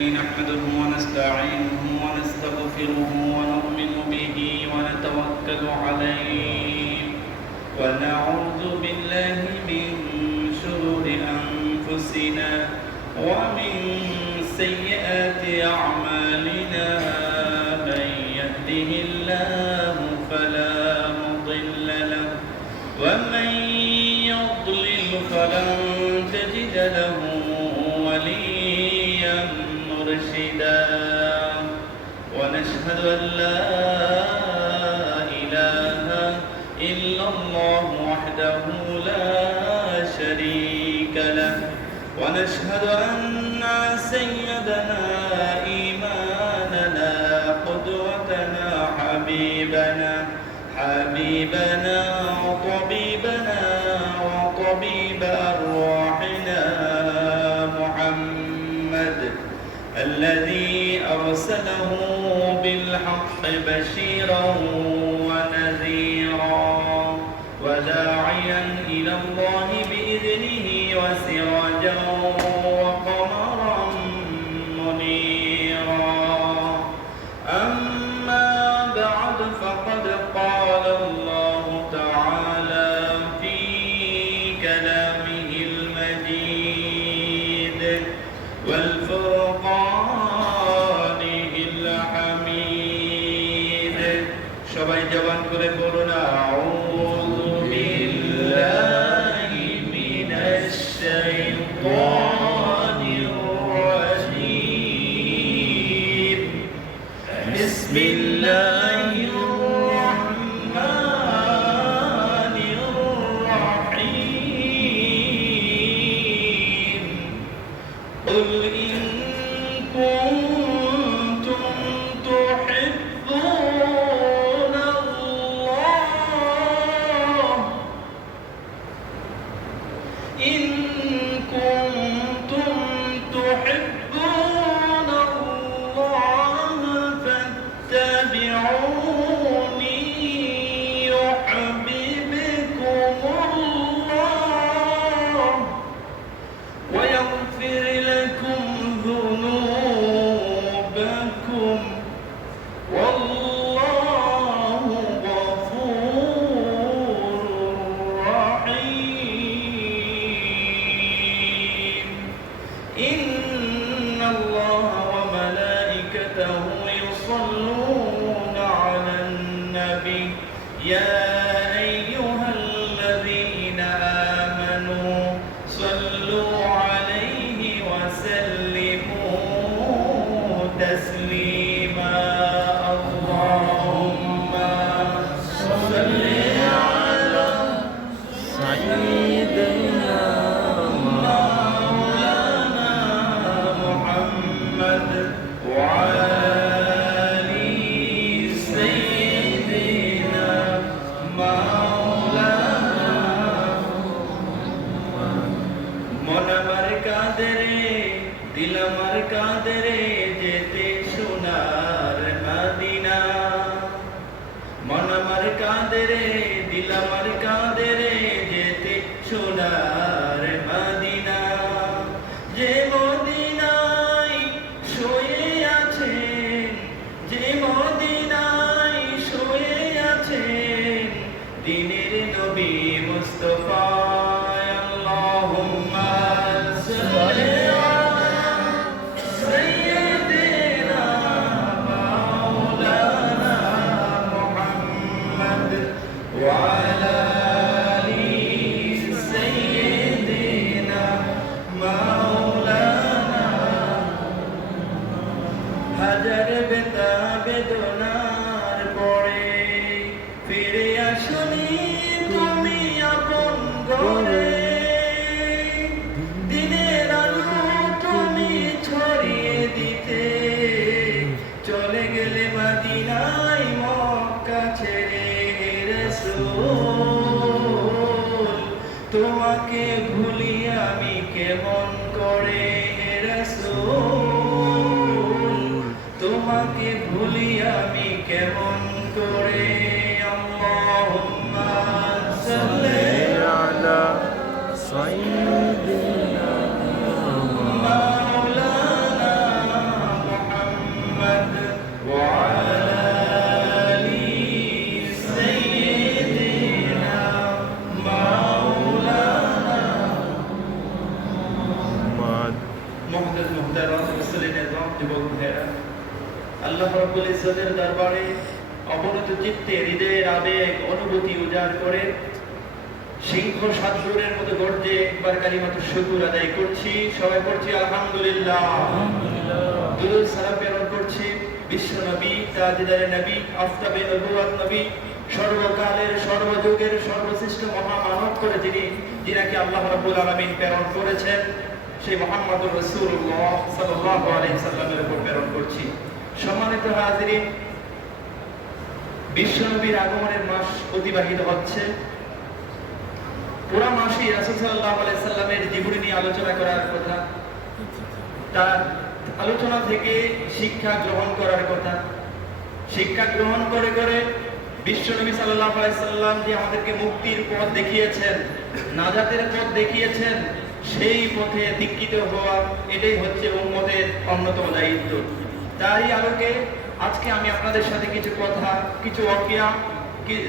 نحمده ونستعينه ونستغفره ونؤمن به ونتوكل عليه ونعوذ بالله من شرور أنفسنا ومن سيئات أعمالنا من يهده الله فلا مضل له ومن يضلل فلن تجد له وليا مرشدا ونشهد أن لا إله إلا الله وحده لا شريك له ونشهد أن سيدنا إيماننا قدوتنا حبيبنا وطبيبنا وطبيب أرواحنا محمد الذي أرسله بالحق بشيرا ونذيرا وداعيا إلى الله بإذنه وسراجا وقمرا منيرا أما بعد فقد قال الله تعالى في كلامه المجيد والفرقانه الحميد সবাই জবান করে পড়ুন আউযু বিল্লাহি মিনাশ শাইতানির রাজীম বিসমিল্লাহির রাহমানির রাহিম قل إن كنتم تحبون الله إن كنتم تحبون الله فاتبعوني يحببكم الله ويغفر لكم ذنوبكم والله غفور رحيم إن الله وملائكته يصلون على النبي يا أيها الذين آمنوا صلوا عليه وسلموا تسليما اللهم صل على سيدنا مولانا محمد وعلى آل سيدنا مولانا মন আমার কাঁদে রে দিল আমার কাঁদে রে যেতে সোনার মদিনা মন আমার কাঁদে রে দিল আমার কাঁদে রে যেতে সোনার মদিনা যে মদিনায় শুয়ে আছেন যে মদিনায় শুয়ে আছেন দিনের নবী মুস্তাফা আল্লাহুম্মা সাল্লি আলা সাইয়্যিদিনা মাওলানা মুহাম্মদ ওয়া আলা আলি সাইয়্যিদিনা মাওলানা হাজার বেতা বেদনার পরে ফিরে আসনি তুমি আপন ঘরে দিনের আলো তুমি ছড়িয়ে দিতে চলে গেলে মদিনায় মক্কা ছেড়ে রাসূল তোমাকে ভুলি আমি কেমন করে রাসূল তোমাকে ভুলি আমি কেমন করে আল্লাহুম্মা সাল্লি আলা সাইয়্যিদিনা মাওলানা যুবক ভাইয়েরা, আল্লাহ রাব্বুল ইজ্জতের দরবারে অবনত চিত্তে হৃদয়ের আবেগ অনুভূতি উজাড় করে সিংহ সাতজনের মতো গর্জে একবার কালিমাতুশ শুকর আদায় করছি। সবাই করছি আলহামদুলিল্লাহ। দুরূদ সালাম প্রেরণ করছি বিশ্ব নবী, তাজদারে নবী, আফতাবে নবুয়ত নবী, সর্বকালের সর্বযুগের সর্বশ্রেষ্ঠ মহামানব করে যিনাকে আল্লাহ রাব্বুল আলামিন প্রেরণ করেছেন, সেই মুহাম্মদুর রাসূলুল্লাহ সাল্লাল্লাহু আলাইহি সাল্লামের উপর প্রেরণ করছি। সম্মানিত হাজিরিন, বিশ্ব নবীর আগমনের মাস অতিবাহিত হচ্ছে। পুরো মাসে রাসূল সাল্লাল্লাহু আলাইহি সাল্লামের জীবনী নিয়ে আলোচনা করার কথা, তার আলোচনা থেকে শিক্ষা গ্রহণ করার কথা। শিক্ষা গ্রহণ করে করে বিশ্ব নবী সাল্লাল্লাহু আলাইহি সাল্লাম যে আমাদেরকে মুক্তির পথ দেখিয়েছেন, নাজাতের পথ দেখিয়েছেন, সেই পথে দীক্ষিত হওয়া, এটাই হচ্ছে উম্মতের অন্যতম দায়িত্ব। তারই আলোকে আজকে আমি আপনাদের সাথে কিছু কথা, কিছু ওয়াকিয়া,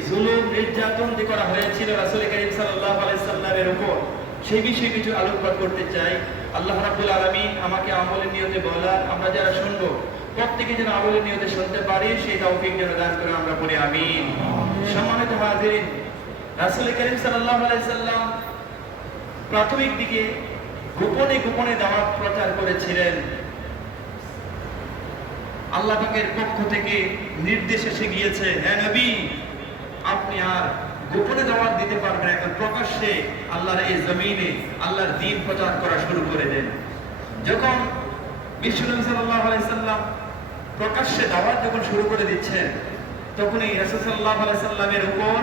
জুলুম নির্যাতন যে করা হয়েছিল রাসূল কারীম সাল্লাল্লাহু আলাইহি সাল্লামের উপর, সেই বিষয়ে কিছু আলোকপাত করতে চাই। আল্লাহ রাব্বুল আলামিন আমাকে আমলের নিয়তে বলার, আমরা যারা শুনবো প্রত্যেকে যেন আমলের নিয়তে শুনতে পারি, সেই তৌফিক যেন দান করে আমরা বলি আমিন। সম্মানিত হাজিরিন, রাসূল কারীম সাল্লাল্লাহু আলাইহি সাল্লাম প্রাথমিক দিকে গোপনে গোপনে দাওয়াত প্রচার করেছিলেন। আল্লাহ পাকের পক্ষ থেকে নির্দেশ এসে গিয়েছে, হে নবী, আপনি আর গোপনে দাওয়াত দিতে পারবেন না, এখন প্রকাশ্যে আল্লাহর এই জমিনে আল্লাহর দ্বীন প্রচার করা শুরু করে দেন। যখন বিশ্বনবী সাল্লাল্লাহু আলাইহি সাল্লাম প্রকাশ্যে দাওয়াত যখন শুরু করে দিচ্ছেন, তখনই রাসূল সাল্লাল্লাহু আলাইহি সাল্লামের উপর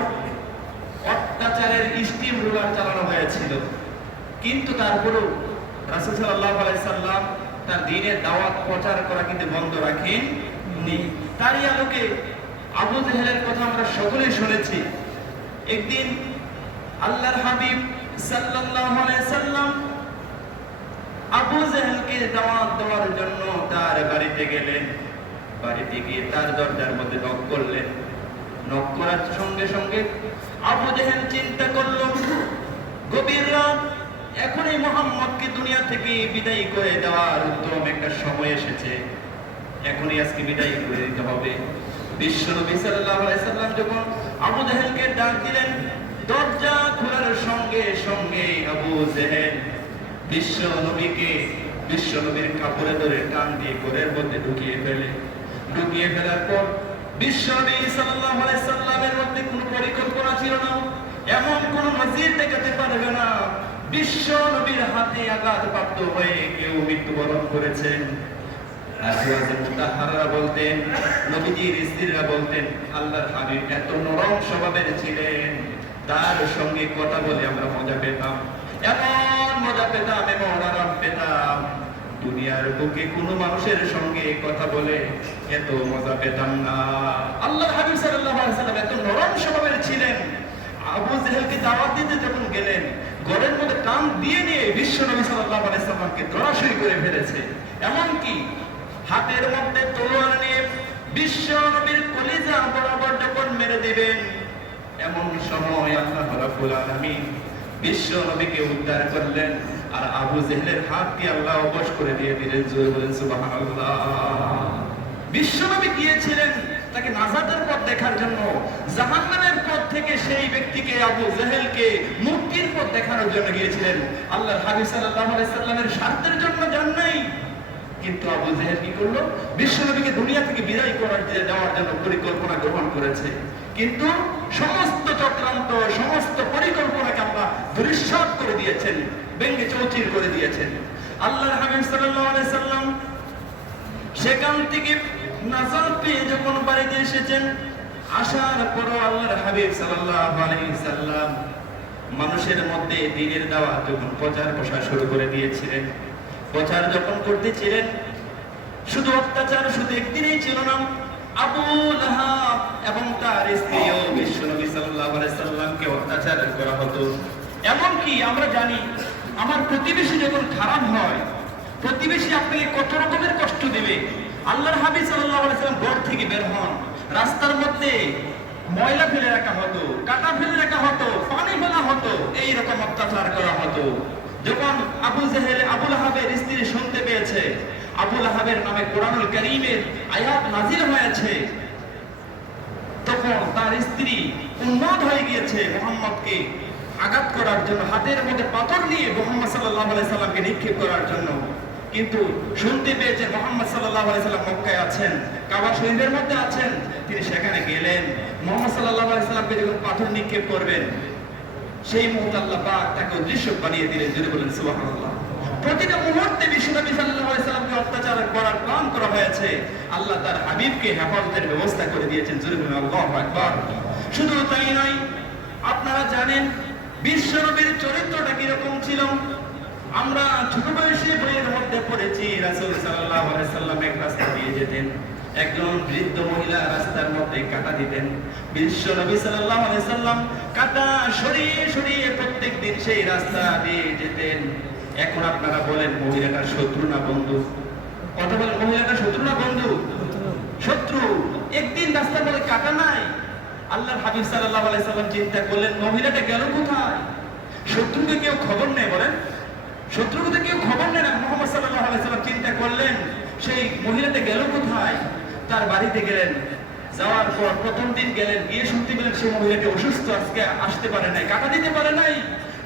অত্যাচারের স্টিম রুলার চালানো হয়েছিল। কিন্তু তারপরেও রাসূল সাল্লাল্লাহু আলাইহি সাল্লাম তার দ্বীনের দাওয়াত প্রচার করা কিন্তু বন্ধ রাখেননি। তারই আলোকে আবু জেহেলের কথা আমরা সকলেই শুনেছি। একদিন আল্লাহর হাবিব সাল্লাল্লাহু আলাইহি সাল্লাম আবু জেহেলকে দাওয়াত দেওয়ার জন্য তার বাড়িতে গেলেন। বাড়িতে গিয়ে তার দরজার মধ্যে নক করলেন। নক করার সঙ্গে সঙ্গে আবু জেহেল চিন্তা করল, গভীর রাত, এখন এই মুহাম্মদকে দুনিয়া থেকে বিদায় করে দেওয়ার উত্তম একটা সময় এসেছে, এখনই আজকে বিদায় করে দিতে হবে। বিশ্ব নবী সাল্লাল্লাহু আলাইহি সাল্লাম যখন আবু জেহেলকে ডাক দিলেন, দরজা খোলার সঙ্গে সঙ্গে আবু জেহেল বিশ্ব নবীর কাপড়ে ধরে টান দিয়ে ঘরের মধ্যে ঢুকিয়ে ফেলার পর বিশ্ব নবী সাল্লাল্লাহু আলাইহি সাল্লামের মধ্যে কোনো পরিকল্পনা ছিল না, এমন কোন নজির দেখাতে পারবে না বিশ্ব নবীর হাতে আঘাতপ্রাপ্ত হয়ে কেউ মৃত্যুবরণ করেছেন। আজওয়াজে মুতাহহারা বলতেন, নবীজির স্ত্রীরা বলতেন, আল্লাহর হাবিব এত নরম স্বভাবের ছিলেন, তার সঙ্গে কথা বলে আমরা মজা পেতাম, এমন মজা পেতাম, এমন আরাম পেতাম, দুনিয়ার বুকে কোনো মানুষের সঙ্গে কথা বলে এত মজা পেতাম না। আল্লাহর হাবিব সাল্লাল্লাহু আলাইহি সাল্লাম এত নরম স্বভাবের ছিলেন। আবু জেহেলকে দাওয়াত দিতে যখন গেলেন, ঘরের মধ্যে টান দিয়ে নিয়ে বিশ্ব নবী সাল্লাল্লাহু আলাইহি সাল্লামকে ধরাশায়ী করে ফেলেছে। এমনকি হাতের মধ্যে তলোয়ার নিয়ে বিশ্ব নবীর কলিজা বরাবর যখন মেরে দিবেন, এমন সময় আল্লাহ রাব্বুল আলামিন বিশ্ব নবীকে উদ্ধার করলেন, আর আবু জেহেলের হাত দিয়ে আল্লাহ অবশ করে দিয়ে দিলেন। জোরে বলেন সুবহানাল্লাহ। বিশ্ব নবী গিয়েছিলেন তাকে নাজাতের পথ দেখার জন্য, জাহান্নামের পথ থেকে সেই ব্যক্তিকে আবু জেহেলকে মুক্তির পথ দেখানোর জন্য গিয়েছিলেন। আল্লাহর হাবিব সাল্লাল্লাহু আলাইহি সাল্লামের স্বার্থের জন্য যান নাই। কিন্তু আবু জেহেল কি করলো? বিশ্ব নবীকে দুনিয়া থেকে বিদায় করার দেওয়ার জন্য পরিকল্পনা গ্রহণ করেছে। কিন্তু সমস্ত চক্রান্ত, সমস্ত পরিকল্পনাকে আল্লাহ ধূলিসাৎ করে দিয়েছেন, ভেঙে চৌচির করে দিয়েছেন। আল্লাহর হাবিব সাল্লাল্লাহু আলাইহি সাল্লাম সেখান থেকে নাজাত পেয়ে যখন বাড়িতে এসেছেন, আসার পরও আল্লাহর হাবিব সাল্লাল্লাহু আলাইহি সাল্লাম মানুষের মধ্যে দ্বীনের দাওয়াত যখন প্রচার প্রসার শুরু করে দিয়েছিলেন, প্রচার যখন করতেছিলেন, শুধু অত্যাচার শুধু একদিনেই ছিল না, আবু লাহাব এবং তার স্ত্রীও বিশ্ব নবী সাল্লাল্লাহু আলাইহি সাল্লামকে অত্যাচার করা হতো। এমনকি আমরা জানি, আমার প্রতিবেশী যখন খারাপ হয়, প্রতিবেশী আপনাকে কত রকমের কষ্ট দেবে। আল্লাহর হাবিব সাল্লাল্লাহু আলাইহি সাল্লাম ঘর থেকে বের হন, রাস্তার মধ্যে ময়লা ফেলে রাখা হতো, কাটা ফেলে রাখা হতো, পানি ফেলা হতো, এই রকম অত্যাচার করা হতো। যখন আবু জেহেল, আবু লাহাবের স্ত্রী শুনতে পেয়েছে আবু লাহাবের নামে কোরআনুল কারীমের আয়াত নাযিল হয়েছে, তখন তার স্ত্রী উন্মাদ হয়ে গিয়েছে মুহাম্মদকে আঘাত করার জন্য, হাতের মধ্যে পাথর নিয়ে মুহাম্মদ সাল্লাল্লাহু আলাইহি সাল্লামকে নিক্ষেপ করার জন্য। কিন্তু শুনতে পেয়েছে মুহাম্মদ সাল্লাল্লাহু আলাইহি সাল্লাম মক্কায় আছেন, কাবা শরীফের মধ্যে আছেন। তিনি সেখানে গেলেন। মুহাম্মদ সাল্লাল্লাহু আলাইহি সাল্লামকে যখন পাথর নিক্ষেপ করবেন, সেই মুহূর্তে আল্লাহ পাক তাকে অদৃশ্য বানিয়ে দিলেন। জোরে বলেন সুবহানাল্লাহ। প্রতিটা মুহূর্তে বিশ্বনবী সাল্লাল্লাহু আলাইহি সাল্লামকে অত্যাচার করার প্ল্যান করা হয়েছে, আল্লাহ তার হাবিবকে হেফাজতের ব্যবস্থা করে দিয়েছেন। জোরে বলেন আল্লাহু আকবার। শুধু তাই নয়, আপনারা জানেন বিশ্বনবীর চরিত্রটা কিরকম ছিল। আমরা ছোট বয়সে বইয়ের মধ্যে পড়েছি, রাসূল সাল্লাল্লাহু আলাইহি সাল্লাম এক রাস্তা দিয়ে যেতেন, একজন বৃদ্ধ মহিলা রাস্তার মধ্যে কাঁটা দিতেন। বিশ্বনবী সাল্লাল্লাহু আলাইহি সাল্লাম কাঁটা সরিয়ে সরিয়ে প্রত্যেকদিন সেই রাস্তা দিয়ে যেতেন। এখন আপনারা বলেন, মহিলাটার শত্রু না বন্ধু? কথা বলেন, মহিলাটার শত্রু না বন্ধু? শত্রু। একদিন রাস্তার মধ্যে কাঁটা নাই, আল্লাহর হাবিব সাল্লাল্লাহু আলাইহি সাল্লাম চিন্তা করলেন, মহিলাটা গেল কোথায়? শত্রুকে কেউ খবর নেই, বলেন শত্রুকে কেউ খবর নেয় না। মুহাম্মদ সাল্লাল্লাহু আলাইহি সাল্লাম চিন্তা করলেন, সেই মহিলাটা গেল কোথায়? তার বাড়িতে গেলেন। যাওয়ার পর প্রথম দিন গেলেন, গিয়ে শুনতে পেলেন সেই মহিলাটি অসুস্থ, আজকে আসতে পারে নাই, কাঁটা দিতে পারে নাই।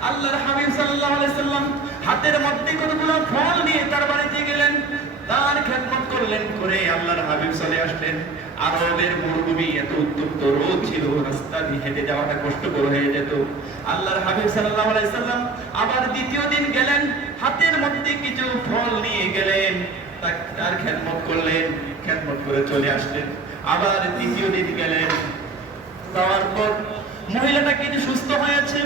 আল্লাহর হাবিব সাল্লাল্লাহু আলাইহি সাল্লাম হাতের মধ্যে কতগুলো ফল নিয়ে তার বাড়িতে গেলেন, তার খেদমত করলেন। করে আল্লাহর হাবিব চলে আসলেন। আরবের মরুভূমি, এত উত্তপ্ত রোদ ছিল, রাস্তা দিয়ে হেঁটে যাওয়াটা কষ্টকর হয়ে যেত। আল্লাহর হাবিব সাল্লাল্লাহু আলাইহি সাল্লাম আবার দ্বিতীয় দিন গেলেন, হাতের মধ্যে কিছু ফল নিয়ে গেলেন, তার খেদমত করলেন, খেদমত করে চলে আসলেন। আবার তৃতীয় দিন গেলেন, যাওয়ার পর মহিলাটা কিছু সুস্থ হয়েছে।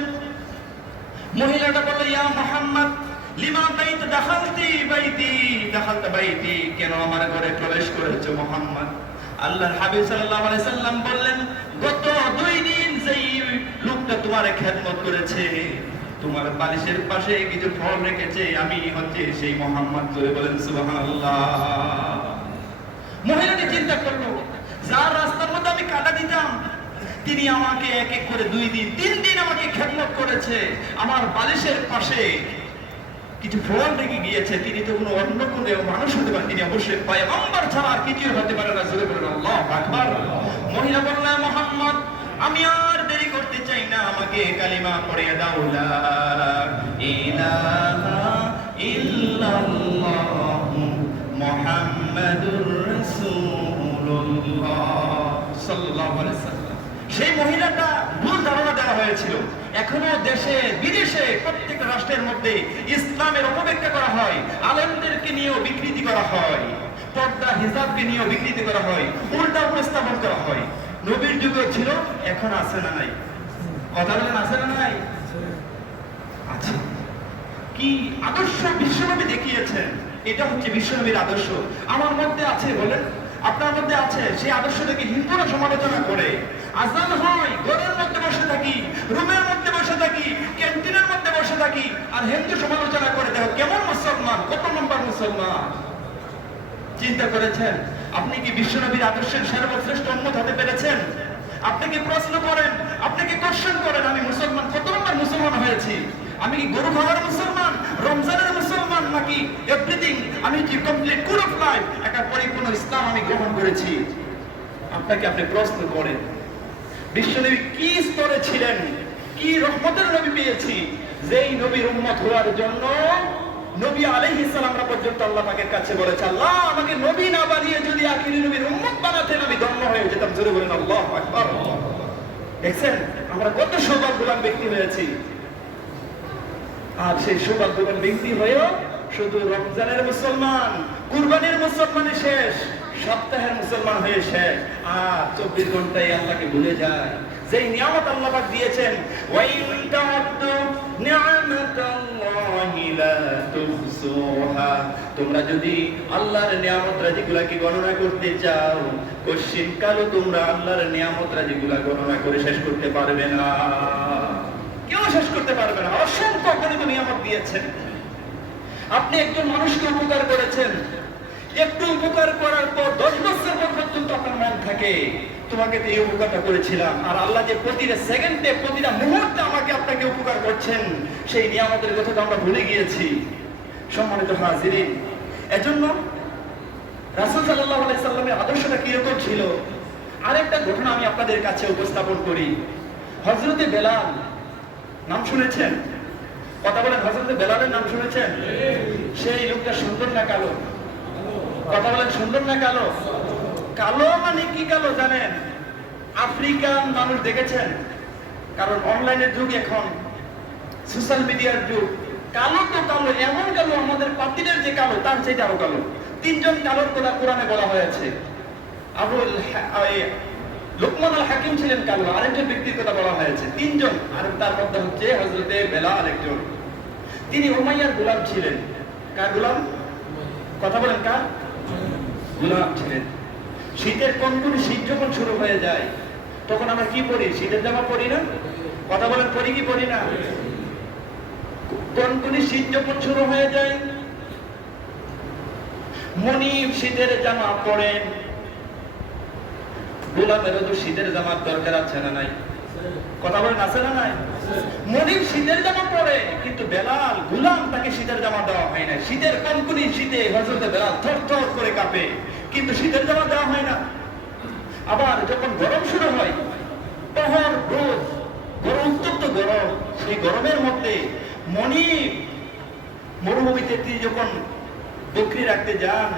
মহিলাটা বলল, ইয়া মুহাম্মদ লিমা বাইত দাখালতি বাইতি দাখালতা বাইতি, কেন আমার ঘরে প্রবেশ করেছো মুহাম্মদ? আল্লাহর হাবিব সাল্লাল্লাহু আলাইহি সাল্লাম বললেন, গত 2 দিন যেই লোকটা তোমার খেদমত করেছে, তোমার বালিশের পাশে কিছু ফল রেখেছে, আমি হচ্ছে সেই মুহাম্মদ। জোরে বলেন সুবহানাল্লাহ। মহিলাটি চিন্তা করলো, যার রাস্তার মধ্যে আমি কাঁটা দিতাম, তিনি আমাকে এক এক করে 2 দিন 3 দিন আমাকে খেদমত করেছে, আমার বালিশের পাশে কিছু ফল রেখে গিয়েছে, তিনি তো কোনো অন্য কোনো মানুষ হতে পারেন, তিনি অবশ্যই পয়গম্বর ছাড়া আর কিছুই হতে পারে না। জোরে বলেন আল্লাহু আকবার। মহিলা বললেন, মুহাম্মদ আমি আর দেরি করতে চাই না, আমাকে কালিমা পড়িয়ে দাও, লা ইলাহা ইল্লাল্লাহু মুহাম্মাদুর রাসূলুল্লাহ সাল্লাল্লাহু আলাইহি ওয়াসাল্লাম। সেই মহিলাটা ভুল ধারণা দেওয়া হয়েছিল। এখনো দেশে বিদেশে প্রত্যেক রাষ্ট্রের মধ্যে ইসলামের অপব্যাখ্যা করা হয়, আলেমদেরকে নিয়েও বিকৃতি করা হয়, পর্দা হিজাবকে নিয়েও বিকৃতি করা হয়, উল্টা উপস্থাপন করা হয়। নবীর যুগে ছিল, এখন আছে না নাই? কথা বলেন, আছে না নাই? আছে। কি আদর্শ বিশ্বনবী দেখিয়েছেন, এটা হচ্ছে বিশ্বনবীর আদর্শ। আমার মধ্যে আছে, বলেন আপনার মধ্যে আছে। সেই আদর্শ থেকে হিন্দুরা সমালোচনা করে, আজান হয় ঘরের মধ্যে বসে থাকি, রুমের মধ্যে বসে থাকি, ক্যান্টিনের মধ্যে বসে থাকি, আর হিন্দু সমালোচনা করে, দেখো কেমন মুসলমান, কত নম্বর মুসলমান। চিন্তা করেছেন আপনি কি বিশ্বনবীর আদর্শের সর্বশ্রেষ্ঠ উম্মত হতে পেরেছেন? আপনি কি প্রশ্ন করেন, আপনি কি কোশ্চেন করেন, আমি মুসলমান কত নম্বর মুসলমান হয়েছি? আমি কি গরু খাওয়ার মুসলমান, রমজানের মুসলমান, নাকি এভরিথিং আমি কি কমপ্লিট কোড অফ লাইফ, একটা পরিপূর্ণ ইসলাম আমি গ্রহণ করেছি? আপনাকে আপনি প্রশ্ন করেন, বিশ্বনবী কি স্তরে ছিলেন, কি রহমতের নবী পেয়েছি, যেই নবীর উম্মত হওয়ার জন্য নবী আলাইহিস সালামরা পর্যন্ত আল্লাহ পাকের কাছে বলেছে, আল্লাহ আমাকে নবী না বানিয়ে যদি আখিরি নবীর উম্মত বানাতেন, আমি ধন্য হয়ে যেতাম। জোরে বলেন আল্লাহু আকবার। দেখছেন আমরা কত সৌভাগ্যবান ব্যক্তি হয়েছি। আর সেই সৌভাগ্যবান ব্যক্তি হয়েও শুধু রমজানের মুসলমান, কুরবানির মুসলমানে শেষ, সপ্তাহের মুসলমান হয়ে শেষ, আর 24 ঘন্টায় আল্লাহকে ভুলে যায়। যেই নিয়ামত আল্লাহ পাক দিয়েছেন, ওয়াইন তা'উদ্দু নি'মাতাল্লাহি লা তুহসুহা, তোমরা যদি আল্লাহর নিয়ামত রাজিগুলোকে গণনা করতে চাও, কোশ্চিন কালো তোমরা আল্লাহর নিয়ামত রাজিগুলো গণনা করে শেষ করতে পারবে না, কেউ শেষ করতে পারবে না। অসংখ্য অগণিত নিয়ামত দিয়েছেন। আপনি একজন মানুষকে উপকার করেছেন, একটু উপকার করার পর 10 বছর পর্যন্ত আপনার মন থাকে, তোমাকে তো এই উপকারটা করেছিলাম। আর আল্লাহ যে প্রতিটা সেকেন্ডে, প্রতিটা মুহূর্তে আমাকে আপনাকে উপকার করছেন, সেই নিয়ামতের কথা তো আমরা ভুলে গিয়েছি। সম্মানিত হাজিরিন, এজন্য অবস্থা কিরকম ছিল। আরেকটা ঘটনা আমি আপনাদের কাছে উপস্থাপন করি। হযরতে বেলাল নাম শুনেছেন? কথা বলেন, হযরতে বেলালের নাম শুনেছেন? সেই লোকটা সুন্দর না কালো? কথা বলেন, সুন্দর না কালো? কালো মানে কি কালো জানেন? আফ্রিকান মানুষ দেখেছেন? কারণ অনলাইনের যুগ, এখন সোশ্যাল মিডিয়ার যুগ। কালো তো কালো, এমন কালো আমাদের পাতিলের যে কালো তার চাইতে আরো কালো। তিনজন কালোর কথা কোরআনে বলা হয়েছে। লোকমান আল হাকিম ছিলেন কালো, আরেকজন ব্যক্তির কথা বলা হয়েছে। তিনজন, আর তার মধ্যে হচ্ছে হযরতে বেলাল একজন। তিনি উমাইয়ার গোলাম ছিলেন। কার গোলাম? কথা বলেন, কার গোলাম ছিলেন। শীতের কনকনে শীত যখন শুরু হয়ে যায় তখন আমরা কি পরি? শীতের জামা পরি না? কথা বলেন, পরি কি পরি না? কনকনে শীত যখন শুরু হয়ে যায়, মনিব শীতের জামা পরেন। গোলামেরও তো শীতের জামার দরকার আছে না নাই? কথা বলেন, আছে না নাই? মনিব শীতের জামা পরে, কিন্তু বেলাল গোলাম, তাকে শীতের জামা দেওয়া হয় না। শীতের কনকনি শীতে হযরতে বেলাল থরথর করে কাঁপে, কিন্তু শীতের জামা দেওয়া হয় না। আবার যখন গরম শুরু হয়, প্রহর রোদ, গরম, উত্তপ্ত গরম, সেই গরমের মধ্যে মনিব মরুভূমিতে তিনি যখন বকরি রাখতে যান,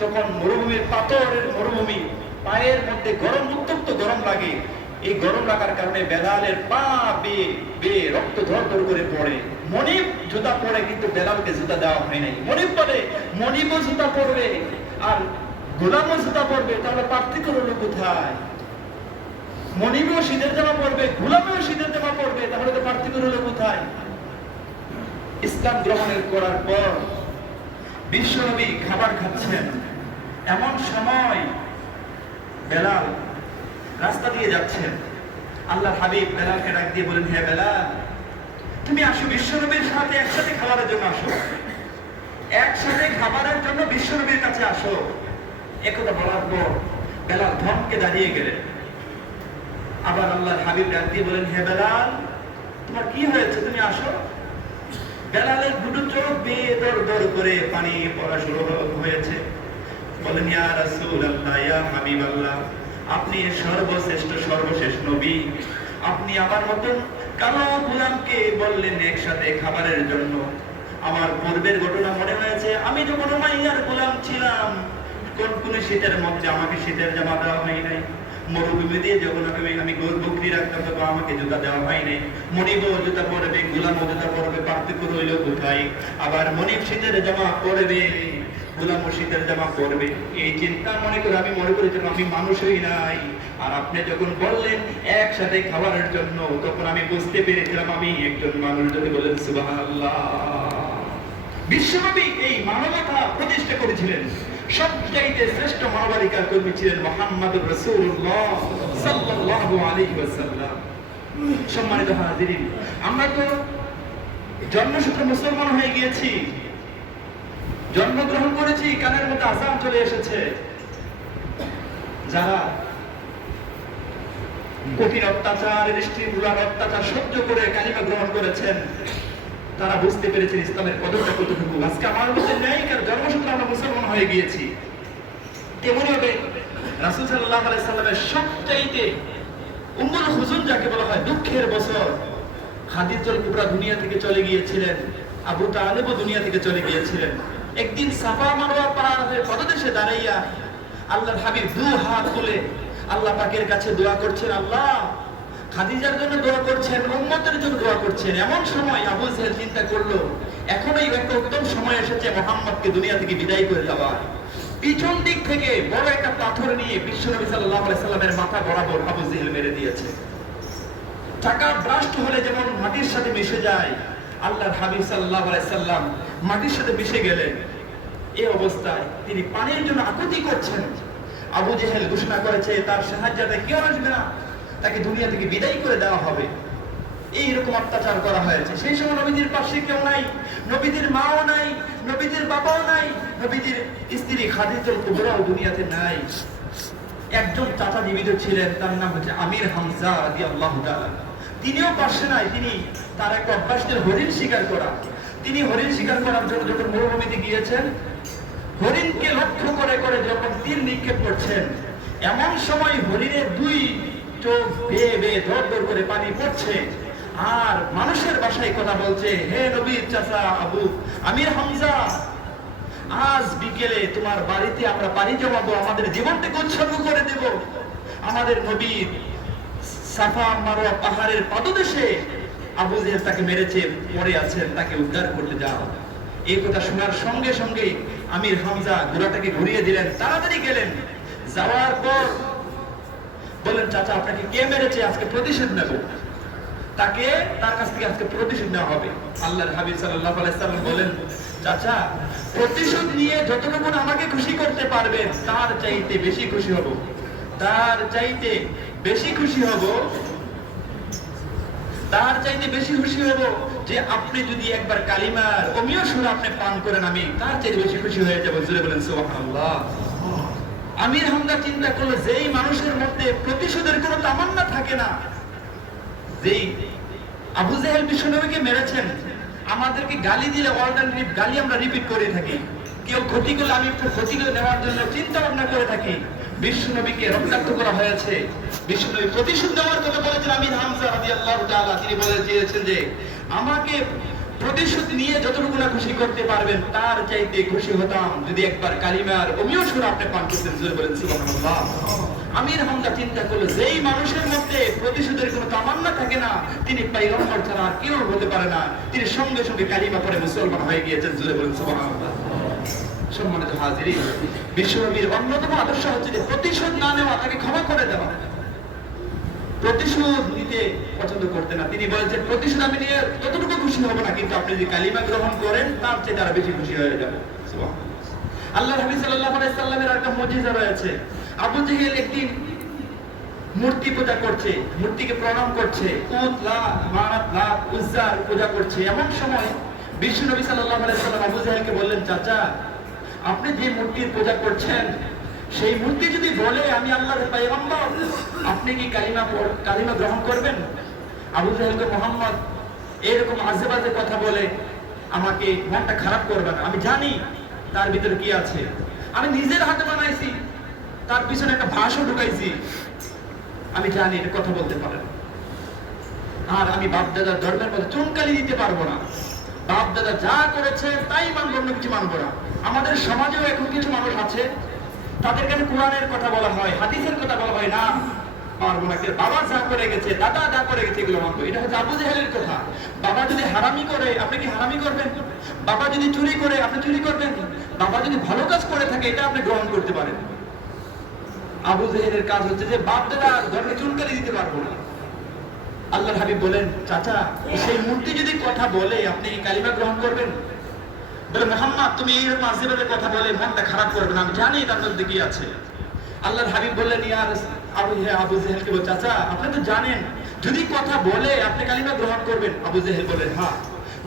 তখন মরুভূমির পাথরের মরুভূমি, পায়ের মধ্যে গরম, উত্তপ্ত গরম লাগে। এই গরম লাগার কারণে বেলালের পা বেয়ে রক্ত ধর করে পড়ে। মনিব জুতা পরে, কিন্তু বেলালকে জুতা দেওয়া হয় নাই। মনিব বলে, মনিবও জুতা পরবে আর গোলামও জুতা পরবে, তাহলে পার্থক্য হলো কোথায়? মনিবও শীতের জামা পরবে, গোলামেও শীতের জামা পরবে, তাহলে তো পার্থক্য হলো কোথায়? ইসলাম গ্রহণের করার পর বিশ্বনবী খাবার খাচ্ছেন, এমন সময় বেলাল রাস্তা দিয়ে যাচ্ছেন। আল্লাহর হাবিব বেলালকে ডাক দিয়ে বলেন, হে বেলাল, তুমি আসো, বিশ্বনবীর সাথে একসাথে খাবারের জন্য আসো, একসাথে খাবারের জন্য বিশ্বনবীর কাছে আসো। একথা বলার পর বেলাল ধমকে দাঁড়িয়ে গেলেন। আবার আল্লাহর হাবিব ডাক দিয়ে বলেন, হে বেলাল, তোমার কি হয়েছে, তুমি আসো। বেলালের দুটো চোখ বেয়ে দর দর করে পানি পড়া শুরু হয়েছে। বলেন, ইয়া রাসূলুল্লাহ, ইয়া হাবিবাল্লাহ, আপনি সর্বশ্রেষ্ঠ সর্বশেষ নবী, আপনি আমার মতন কালো গোলামকে বললেন একসাথে খাবারের জন্য। আমার পূর্বের ঘটনা মনে হয়েছে, আমি যখন উমাইয়ার গোলাম ছিলাম, কোন শীতের মধ্যে আমাকে শীতের জামা দেওয়া হয় নাই। মরুভূমি দিয়ে যখন আমি বকরি রাখতাম, তখন আমাকে জুতা দেওয়া হয় নাই। মনিবও জুতা পরবে, গোলামও জুতা পরবে, পার্থক্য রইল কোথায়? আবার মনিব শীতের জামা পরবে, গোলাম শীতের জামা পরবে। এই চিন্তা মনে করে আমি মনে করেছিলাম আমি মানুষই নাই। আর আপনি যখন বললেন একসাথে খাবারের জন্য, তখন আমি বুঝতে পেরেছিলাম আমি একজন মানুষ। যদি বলেন সুবহানাল্লাহ। বিশ্বনবী এই মানবতা প্রতিষ্ঠা করেছিলেন। সবচাইতে শ্রেষ্ঠ মানবাধিকার কর্মী ছিলেন মুহাম্মদুর রাসূলুল্লাহ সাল্লাল্লাহু আলাইহি ওয়াসাল্লাম। সম্মানিত হাজিরিন, আমরা তো জন্মসূত্রে মুসলমান হয়ে গিয়েছি, জন্মগ্রহণ করেছি, কানের মধ্যে আযান চলে এসেছে। যারা কঠিন অত্যাচার, দৃষ্টিগুলার অত্যাচার সহ্য করে কালিমা গ্রহণ করেছেন, তারা বুঝতে পেরেছেন ইসলামের কদরটা কতটুকু। আজকে আমার মধ্যে নেই, কারণ জন্মসূত্রে আমরা মুসলমান হয়ে গিয়েছি। তেমনি ভাবে রাসূল সাল্লাল্লাহু আলাইহি সাল্লামের সবচাইতে উম্মুল হুজুন যাকে বলা হয়, দুঃখের বছর, খাদিজাতুল কুবরা দুনিয়া থেকে চলে গিয়েছিলেন, আবু তালেবও দুনিয়া থেকে চলে গিয়েছিলেন। একদিন সাফা মারওয়া পার হয়ে পদদেশে দাঁড়াইয়া আল্লাহর হাবিব দুই হাত তুলে আল্লাহ পাকের কাছে দোয়া করছেন, আল্লাহ খাদিজার জন্য দোয়া করছেন, উম্মতের জন্য দোয়া করছেন। এমন সময় আবু জেহেল চিন্তা করলো, এখনই একটা উত্তম সময় এসেছে মুহাম্মদকে দুনিয়া থেকে বিদায় করে দেওয়ার। পিছন দিক থেকে বড় একটা পাথর নিয়ে বিশ্বনবী সাল্লাল্লাহু আলাইহি সাল্লামের মাথা বরাবর আবু জেহেল মেরে দিয়েছে। টাকা ব্রাস্ট হলে যেমন মাটির সাথে মিশে যায়, আল্লাহর হাবিব সাল্লাল্লাহু আলাইহি সাল্লাম মাটির সাথে মিশে গেলেন। এই অবস্থায় তিনি পানির জন্য আকুতি করছেন। আবু জেহেল ঘোষণা করেছে তার সাহায্যে কেউ আসবে না, তাকে দুনিয়া থেকে বিদায় করে দেওয়া হবে। এইরকম অত্যাচার করা হয়েছে। সেই সময় নবীজির পাশে কেউ নাই, নবীজির মাও নাই, নবীজির বাবাও নাই, নবীজির স্ত্রী খাদিজাতুল কুবরাও দুনিয়াতে নাই। একজন চাচা জীবিত ছিলেন, তার নাম হচ্ছে আমির হামজা রাদিয়াল্লাহু তাআলা। তিনিও পাশে নাই। তিনি তার একটা অভ্যাস ছিল হরিণ শিকার করা। তিনি হরিণ শিকার করার জন্য যখন মরুভূমিতে গিয়েছেন, হরিণকে লক্ষ্য করে করে যখন তীর নিক্ষেপ নিক্ষেপ করছেন, এমন সময় হরিণের দুই চোখ বেয়ে বেয়ে দর দর করে পানি পড়ছে, আর মানুষের ভাষায় কথা বলছে, হে নবীর চাচা আবু আমির হামজা, আজ বিকেলে তোমার বাড়িতে আমরা পানি জমাবো, আমাদের জীবনটাকে উৎসর্গ করে দেব। আমাদের নবীর সাফা মারওয়া পাহাড়ের পাদদেশে আবু জেহেল তাকে মেরেছে, পড়ে আছেন, তাকে উদ্ধার করতে যাও। এই কথা শোনার সঙ্গে সঙ্গে আমির হামজা ঘোড়াটাকে ঘুরিয়ে দিলেন, তাড়াতাড়ি গেলেন। যাওয়ার পর বললেন, চাচা আপনাকে কে মেরেছে, আজকে প্রতিশোধ নেব, তাকে তার কাছ থেকে আজকে প্রতিশোধ নেওয়া হবে। আল্লাহর হাবিব সাল্লাল্লাহু আলাইহি সাল্লাম বলেন, চাচা প্রতিশোধ নিয়ে যতটুকু আমাকে খুশি করতে পারবেন তার চাইতে বেশি খুশি হব, তার চাইতে বেশি খুশি হব, তার চাইতে বেশি খুশি হব যে আপনি যদি একবার কালিমার অমীয় সুর আপনি পান করেন, আমি তার চাইতে বেশি খুশি হয়ে যাব। জোরে বলেন সুবহানাল্লাহ। আমির হামজা চিন্তা করলো, যেই মানুষের মধ্যে প্রতিশোধের কোনো তামান্না থাকে না, যেই আবু জেহেল বিশ্বনবীকে মেরেছেন, আমাদেরকে গালি দিলে অল্টারনেটিভ গালি আমরা রিপিট করে থাকি, কেউ ক্ষতি করলে আমি একটু ক্ষতি করে নেওয়ার জন্য চিন্তা ভাবনা করে থাকি। বিশ্বনবীকে রক্তাক্ত করা হয়েছে, বিশ্বনবী প্রতিশোধ নেওয়ার কথা বলেছেন। আমির হামজা রাদিয়াল্লাহু তাআলা তিনি বলে দিয়েছেন যে আমাকে প্রতিশোধ নিয়ে যতটুকু না খুশি করতে পারবেন তার চাইতে খুশি হতাম যদি একবার কালিমার অমীয় সুর আপনি পান করতেন। জোরে বলেন সুবহানাল্লাহ। আমির হামজা চিন্তা করলো, যেই মানুষের মধ্যে প্রতিশোধের কোনো তামান্না থাকে না, তিনি পয়গম্বর ছাড়া আর কেউ হতে পারে না, তিনি সঙ্গে সঙ্গে কালিমা পড়ে মুসলমান হয়ে গিয়েছেন। জোরে বলেন সুবহানাল্লাহ। সম্মানিত হাজিরিন, বিশ্বনবীর অন্যতম আদর্শ হচ্ছে যে প্রতিশোধ না নেওয়া, তাকে ক্ষমা করে দেওয়া। প্রতিশোধ নিতে পছন্দ করতে না, তিনি বলেছেন প্রতিশোধ আমি নিয়ে ততটুকু খুশি হব না, কিন্তু আপনি যদি কালিমা গ্রহণ করেন তার চেয়ে তারা বেশি খুশি হয়ে যাবে। আল্লাহর হাবিব সাল্লাল্লাহু আলাইহি সাল্লামের একটা মুজিজা রয়েছে। আবু জেহেল একদিন মূর্তি পূজা করছে, মূর্তিকে প্রণাম করছে, উত লাত মানাত লাত উজ্জার পূজা করছে। এমন সময় বিশ্বনবী সাল্লাল্লাহু আলাইহি সাল্লাম আবু জেহেলকে বললেন, চাচা আপনি যে মূর্তির পূজা করছেন, সেই মূর্তি যদি বলে আমি আল্লাহর পয়গম্বর, আপনি কি কালিমা গ্রহণ করবেন? আবু জেহেলকে মুহাম্মদ এরকম আজে বাজে কথা বলে আমাকে মনটা খারাপ করবে না, আমি জানি তার ভিতরে কি আছে, আমি নিজের হাতে বানাইছি, তার পিছনে একটা ভাষা ঢুকাইছি, আমি জানি এটা কথা বলতে পারে, আর আমি বাপ দাদার ধর্মের মধ্যে চুনকালি দিতে পারবো না। বাপ দাদা যা করেছে তাই মানবো, অন্য কিছু মানবো না। আমাদের সমাজেও এখন কিছু মানুষ আছে, তাদের কাছে কোরআনের কথা বলা হয়, হাদিসের কথা বলা হয়, না পারবো না, বাবা যা করে গেছে, দাদা যা করে গেছে, এগুলো মানবো। এটা হচ্ছে আবু জেহেলের কথা। বাবা যদি হারামি করে আপনি কি হারামি করবেন? বাবা যদি চুরি করে আপনি চুরি করবেন? বাবা যদি ভালো কাজ করে থাকে এটা আপনি গ্রহণ করতে পারেন। আবু জেহেলের কাজ হচ্ছে যে বাপ দাদা ধর্মে চুনকালি দিতে পারবো না। আল্লাহর হাবিব বলেন, চাচা সেই মূর্তি যদি কথা বলে আপনি কি কালিমা গ্রহণ করবেন? বলে, মুহাম্মদ তুমি এইরকম আজেবাজে কথা বলে মনটা খারাপ করবে না, আমি জানি তার মধ্যে কি আছে। আল্লাহর হাবিব বললেন, আবু জেহেলকে বল, চাচা আপনি তো জানেন যদি কথা বলে আপনি কালিমা গ্রহণ করবেন। আবু জেহেল বলেন, হ্যাঁ,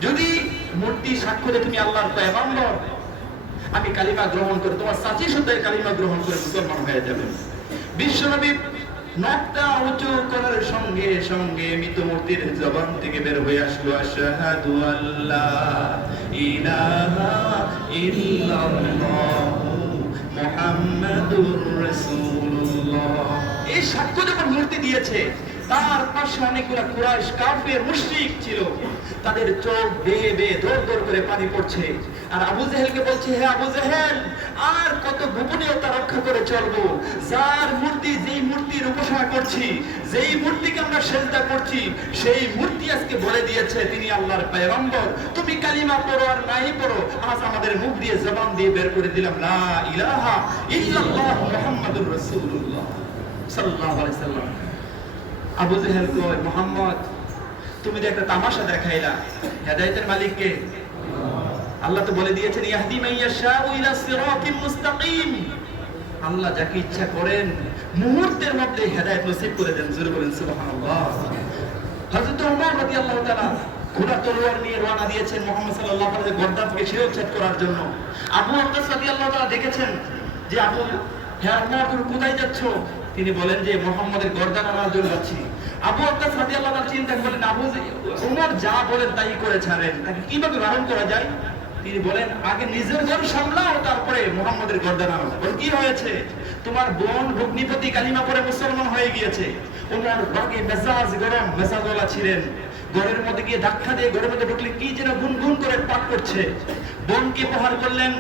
যদি মূর্তি সাক্ষ্য দিয়ে তুমি আল্লাহর পয়গম্বর, আমি কালিমা গ্রহণ করে তোমার চাচি শুদ্ধ কালিমা গ্রহণ করে মুসলমান হয়ে যাবেন। বিশ্বনবী নকটা উঁচু করার সঙ্গে সঙ্গে মৃত মূর্তির জবান থেকে বের হয়ে আসলো, আশহাদু আল্লা ইলাহা ইল্লাল্লাহু মুহাম্মাদুর রাসূলুল্লাহ। এই সাক্ষ্য যখন মূর্তি দিয়েছে, তার পাশে অনেকগুলা কুরাইশ কাফের মুশরিক ছিল, তাদের চোখ বেয়ে বেয়ে দৌড় দৌড় করে পানি পড়ছে। আর আবু জেহেলকে বলছে, হে আবু জেহেল, আর কত গোপনীয়তা রক্ষা করে চলবো? যার মূর্তি, যেই মূর্তির উপাসনা করছি, যেই মূর্তিকে আমরা সেজদা করছি, সেই মূর্তি আজকে বলে দিয়েছে তিনি আল্লাহর পয়গম্বর। তুমি কালিমা পড়ো আর নাই পড়ো, আজ আমাদের মুখ দিয়ে জবান দিয়ে বের করে দিলাম, লা ইলাহা ইল্লাল্লাহ মুহাম্মাদুর রাসূলুল্লাহ সাল্লাল্লাহু আলাইহি সাল্লাম। আবু জেহেল কয়, মুহাম্মদ তুমি তো একটা তামাশা দেখাইলা, হেদায়েতের মালিক কে? আল্লাহ তো বলে দিয়েছেন, ইয়াহদি মান ইয়াশাউ ইলা সিরাতিন মুস্তাকিম। আল্লাহ যাকে ইচ্ছা করেন মুহূর্তের মধ্যে হেদায়েত নসিব করে দেন। জোরে বলেন সুবহানাল্লাহ। হযরত ওমর রাদিয়াল্লাহু তাআলা ঘোড়া তলোয়ার নিয়ে রওনা দিয়েছেন মুহাম্মদ সাল্লাল্লাহু আলাইহি ওয়াসাল্লাম গর্দানকে শিরোচ্ছেদ করার জন্য। আবু ওয়াক্কাস রাদিয়াল্লাহু তাআলা দেখেছেন যে হে ওমর তুমি কোথায় যাচ্ছ? তিনি বলেন যে মুহাম্মাদের গর্দান আনার জন্য যাচ্ছি। আবু ওয়াক্কাস রাদিয়াল্লাহু তাআলা চিন্তা করলেন, ওমর যা বলেন তাই করে ছাড়েন, তাকে কিভাবে বারণ করা যায়? তিনি বলেন আগে নিজের ঘর সামলাও, তারপরে মুহাম্মাদের ঘর দাঁড়াও। কি হয়েছে? তোমার বোন ভগ্নিপতি কালিমা পড়ে মুসলমান হয়ে গিয়েছে। ওনার রাগে মেজাজ গরম, মেজাজওয়ালা ছিলেন। ঘরের মধ্যে গিয়ে ধাক্কা দিয়ে ঘরের মধ্যে ঢুকলে কি যেন গুনগুন করে পাঠ করছে। বোনকে প্রহার করলেন,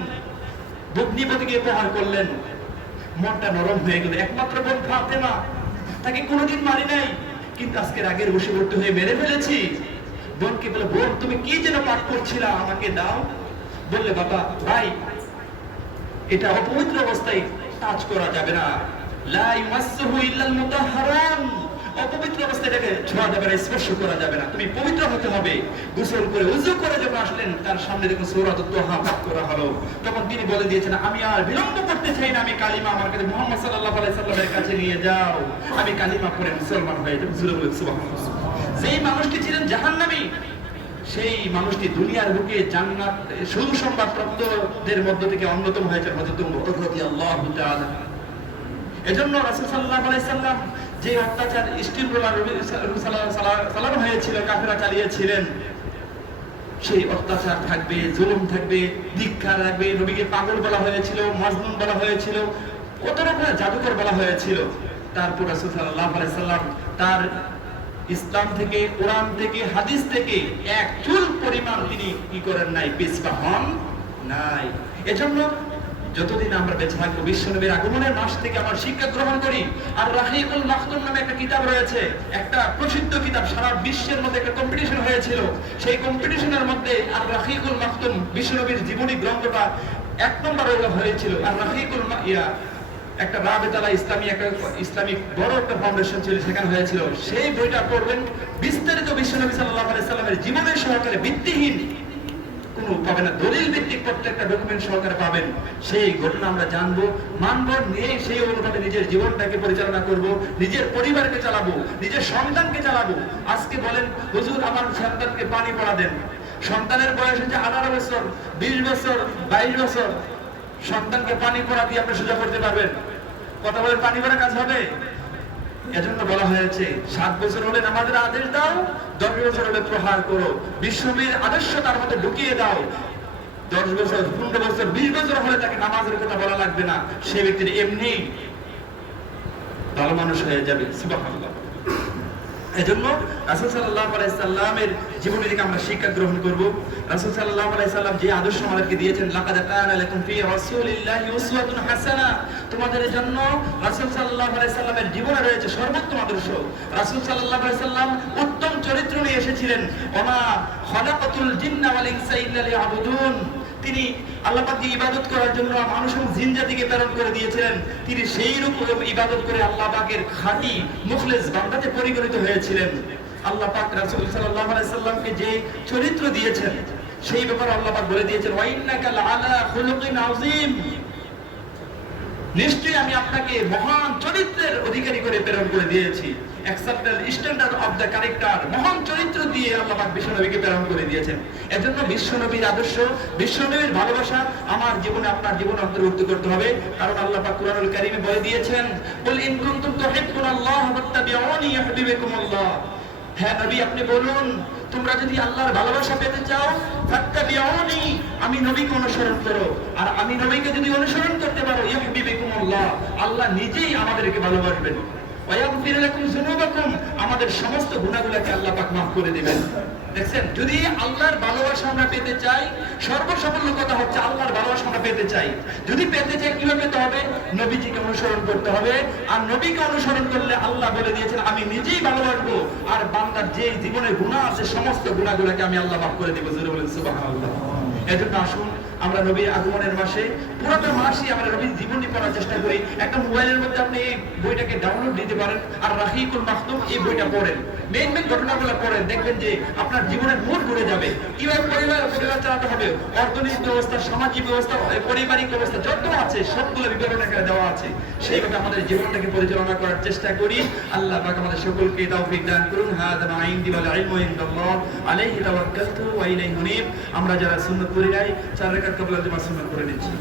ভগ্নিপতিকে প্রহার করলেন। মনটা নরম হয়ে গেল। একমাত্র বোন ফাতেমা, তাকে কোনোদিন মারি নাই, কিন্তু আজকে রাগের বশীভূত হয়ে মেরে ফেলেছি। বোনকে বলে, বোন তুমি কি যেন পাঠ করছিলা, আমাকে দাও। বললে, বাবা ভাই এটা অপবিত্র অবস্থায় টাচ করা যাবে না, লা ইউমাসসুহু ইল্লাল মুতাহহারুন, অপবিত্র অবস্থায় এটাকে ছোঁয়া যাবে না, স্পর্শ করা যাবে না, তুমি পবিত্র হতে হবে। গোসল করে ওযু করে যখন আসলেন, তার সামনে যখন সূরাতুত তাহা পাঠ করা হলো, তখন তিনি বলে দিয়েছেন, আমি আর বিলম্ব করতে চাই না, আমি কালিমা আমার কাছে মুহাম্মদ সাল্লাল্লাহু আলাইহি সাল্লামের কাছে নিয়ে যাও, আমি কালিমা পড়ে মুসলমান হয়ে যাব। সুবহানাল্লাহ। যেই মানুষটি ছিলেন জাহান্নামী, সেই মানুষটি দুনিয়ার বুকে জান্নাত সুসংবাদ প্রাপ্তদের মধ্য থেকে অন্যতম হয়েছে হযরত উমর রাদিয়াল্লাহু তাআলা। এজন্য রাসূল সাল্লাল্লাহু আলাইহি সাল্লাম যে অত্যাচার স্টিল রোলার সালাম হয়েছিল, কাফেররা চালিয়েছিলেন, সেই অত্যাচার থাকবে, জুলুম থাকবে, ধিক্কার থাকবে। নবীকে পাগল বলা হয়েছিল, মাজনুন বলা হয়েছিল, কত রকমের জাদুকর বলা হয়েছিল। তারপর রাসূল সাল্লাল্লাহু আলাইহি সাল্লাম তার ইসলাম থেকে, কোরআন থেকে, হাদিস থেকে এক চুল পরিমাণ তিনি কি করেন নাই, পিছপা হন নাই। এজন্য যতদিন আমরা বেঁচে থাকবো, বিশ্বনবীর আগমনের মাস থেকে আমরা শিক্ষা গ্রহণ করি। আর রাহিকুল মাখতুম নামে একটা কিতাব রয়েছে, একটা প্রসিদ্ধ কিতাব, সারা বিশ্বের মধ্যে একটা কম্পিটিশন হয়েছিল। সেই কম্পিটিশনের মধ্যে আর রাহিকুল মাখতুম, বিশ্বনবীর জীবনী গ্রন্থটা 1 নম্বরে হয়েছিল। আর রাহিকুল একটা রাবেতালা ইসলামিক বড় একটা ফাউন্ডেশন ছিল, সেখানে হয়েছিল। সেই বইটা পড়বেন, বিস্তারিত বিশ্বনবী সাল্লাল্লাহু আলাইহি সাল্লামের জীবনের সহকারে, ভিত্তিহীন কোনো পাবেন না, দলিল ভিত্তিক প্রত্যেকটা ডকুমেন্ট সহকারে পাবেন। সেই ঘটনা আমরা জানবো, মানব, নিয়ে সেই অনুপাতে নিজের জীবনটাকে পরিচালনা করব, নিজের পরিবারকে চালাবো, নিজের সন্তানকে চালাবো। আজকে বলেন, হুজুর আমার সন্তানকে পানি পড়া দেন। সন্তানের বয়স হচ্ছে 18 বছর, 20 বছর, 22 বছর। সন্তানকে পানি পড়া দিয়ে আপনি সোজা করতে পারবেন? কথা বলেন, পানি পড়া কাজ হবে? এজন্য বলা হয়েছে 7 বছর হলে নামাজের আদেশ দাও, 10 বছর হলে প্রহার করো। বিশ্বনবীর আদর্শ তার মধ্যে ঢুকিয়ে দাও। 10 বছর, 15 বছর, 20 বছর হলে তাকে নামাজের কথা বলা লাগবে না, সে ব্যক্তির এমনি ভালো মানুষ হয়ে যাবে। সুবহানাল্লাহ। এজন্য রাসূল সাল্লাল্লাহু আলাইহি সাল্লামের জীবনী থেকে আমরা শিক্ষা গ্রহণ করব। রাসূল সাল্লাল্লাহু আলাইহি সাল্লাম যে আদর্শ আমাদেরকে দিয়েছেন, লাকাদ কানা লাকুম ফি রাসূলিল্লাহি উসওয়াতুন হাসানা, তোমাদের জন্য রাসূল সাল্লাল্লাহু আলাইহি সাল্লামের জীবনে রয়েছে সর্বোত্তম আদর্শ। রাসূল সাল্লাল্লাহু আলাইহি সাল্লাম উত্তম চরিত্র নিয়ে এসেছিলেন। ওমা খালাকাতুল জিন্না ওয়াল ইনসা ইল্লা লিয়াবুদুন, তিনি আল্লাহ পাককে ইবাদত করার জন্য মানুষ এবং জিন জাতিকে প্রেরণ করে দিয়েছিলেন। তিনি সেই রূপ ইবাদত করে আল্লাহ পাকের খাঁটি মুখলেস বান্দাতে পরিগণিত হয়েছিলেন। আল্লাহ পাক রাসূল সাল্লাল্লাহু আলাইহি সাল্লামকে যে চরিত্র দিয়েছেন, সেই ব্যাপারে আল্লাহ পাক বলে দিয়েছেন, ওয়া ইন্নাকা লাআলা খুলুকিন আযীম, নিশ্চয়ই আমি আপনাকে মহান চরিত্রের অধিকারী করে প্রেরণ করে দিয়েছি। এক্সেপ্টেবল স্ট্যান্ডার্ড অফ দ্য ক্যারেক্টার, মহান চরিত্র দিয়ে আল্লাহ পাক বিশ্বনবীকে প্রেরণ করে দিয়েছেন। এজন্য বিশ্বনবীর আদর্শ, বিশ্বনবীর ভালোবাসা আমার জীবনে, আপনার জীবনে অন্তর্ভুক্ত করতে হবে। কারণ আল্লাহ পাক কুরআনুল কারীমে বলে দিয়েছেন, কুল ইন কুনতুম তুহিব্বুনাল্লাহ ফাত্তাবিউনি ইউহিব্বুকুমুল্লাহ, হ্যাঁ নবী আপনি বলুন, তোমরা যদি আল্লাহর ভালোবাসা পেতে চাও, ফাত্তাবিউনি, আমি নবীকে অনুসরণ করো। আর আমি নবীকে যদি অনুসরণ করতে পারো, ইউহিব্বুকুমুল্লাহ, আল্লাহ নিজেই আমাদেরকে ভালোবাসবেন। ওয়া ইয়াগফির লাকুম যুনুবাকুম, আমাদের সমস্ত গুনাহগুলোকে আল্লাহ পাক মাফ করে দিবেন। দেখছেন, যদি আল্লাহর ভালোবাসা আমরা পেতে চাই, সর্বসাফল্য কথা হচ্ছে আল্লাহর ভালোবাসা আমরা পেতে চাই। যদি পেতে চাই, কিভাবে পেতে হবে? নবীজিকে অনুসরণ করতে হবে। আর নবীকে অনুসরণ করলে আল্লাহ বলে দিয়েছেন, আমি নিজেই ভালোবাসবো, আর বান্দার যে জীবনে গুনাহ আছে সমস্ত গুনাহগুলোকে আমি আল্লাহ মাফ করে দেব। জোরে বলেন সুবহানাল্লাহ। এজন্য আসুন আমরা নবীর আগমনের মাসে, পুরোটা মাসই আমরা নবীর জীবনী পড়ার চেষ্টা করি। একটা মোবাইলের মধ্যে আপনি এই বইটাকে ডাউনলোড দিতে পারেন, আর রাহিকুল মাখতুম এই বইটা পড়েন, মেইন ঘটনাগুলো পড়েন, দেখবেন যে আপনার জীবনের মোড় ঘুরে যাবে। কিভাবে পরিবার চালাতে হবে, অর্থনৈতিক ব্যবস্থা, সামাজিক ব্যবস্থা, পারিবারিক ব্যবস্থা যত আছে সবগুলো বিবরণ এখানে দেওয়া আছে। সেইভাবে আমাদের জীবনটাকে পরিচালনা করার চেষ্টা করি। আল্লাহ পাক আমাদের সকলকে তৌফিক দান করুন। হাযা মা ইনদি ওয়াল ইলমু ইনদাল্লাহ, আলাইহি তাওয়াক্কালতু ওয়া ইলাইহি উনীব। আমরা যারা সুন্নাত পড়ি নাই, 4 রাকাত ক্বাবলা জামাত সুন্নাত করে নিচ্ছি।